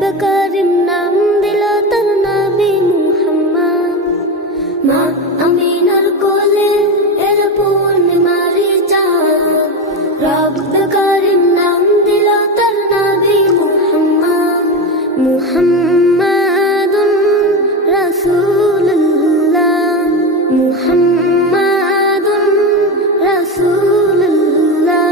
রব্ব করিম নাম দিল তার নবী মুহাম্মদ। মা আমিনার কোলে এর পূর্ণিমারি চাঁদ, রব্ব করিম নাম দিল তার নবী মুহাম্মদ। মুহাম্মাদুন রাসূলুল্লাহ, মুহাম্মাদুন রাসূলুল্লাহ।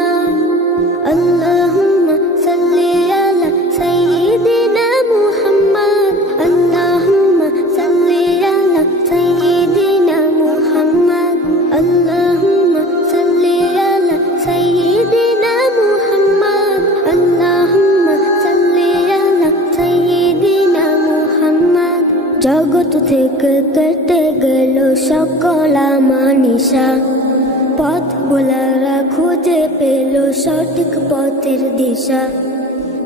আল্লাহুম্মা সাল্লি আলা সাইয়্যিদিনা মুহাম্মদ, আল্লাহুম্মা সাল্লি আলা সাইয়্যিদিনা মুহাম্মদ, আল্লাহুম্মা সাল্লি আলা সাইয়্যিদিনা মুহাম্মদ, আল্লাহুম্মা সাল্লি আলা সাইয়্যিদিনা মুহাম্মদ। জগৎ থেকে কেটে গেল সকল আমানিশা, পথ ভোলারা খুঁজে পেল সঠিক পথের দিশা।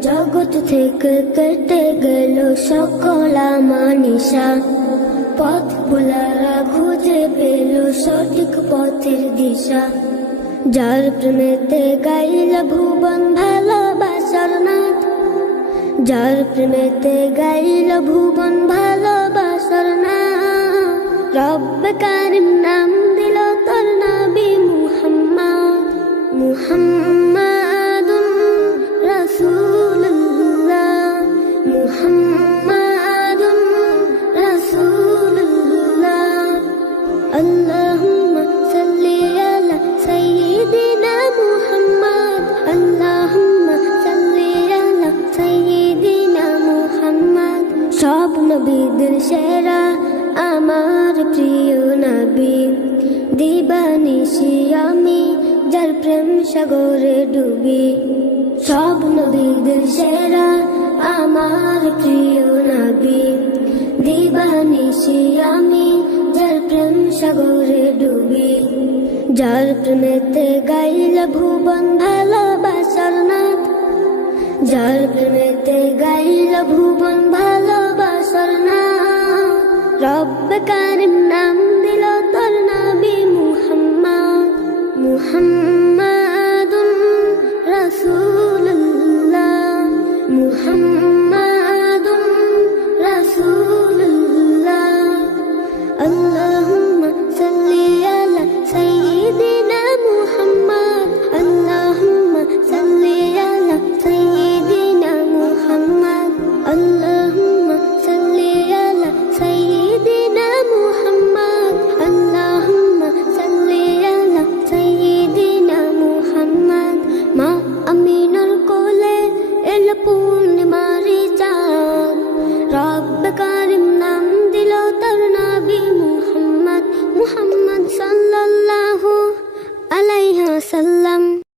জগৎ থেকে কেটে গেল সকল আমানিশা, পথ ভোলারা খুঁজে পেল সঠিক পথের দিশা। যার প্রেমেতে গাইল ভুবন ভালোবাসার নাথ, যার প্রেমেতে গাইল ভুবন ভালোবাসার নাথ। রব্ব কারিম নাম দিল তার নবী মুহাম্মদ। মুহাম্মাদুন রাসূলুল্লাহ, মুহাম্মাদুন রাসূলুল্লাহ। আল্লাহুম্মা সাল্লি আলা সাইয়্যিদিনা মুহাম্মদ, আল্লাহুম্মা সাল্লি আলা সাইয়্যিদিনা মুহাম্মদ। সব নবীদের সেরা আমার প্রিয় নবী, দিবানিশি আমি যার প্রেম সাগরে ডুবি। সব নবীদের সেরা আমার প্রিয় নবী, দিবানিশি আমি যার প্রেম সাগরে ডুবি। যার প্রেমেতে গাইল ভুবন ভালোবাসার নাথ, যার প্রেমেতে গাইল ভুবন ভালোবাসার নাথ। রব্ব কারিম নাম দিল তার নবী মুহাম্মদ। মুহাম্মদ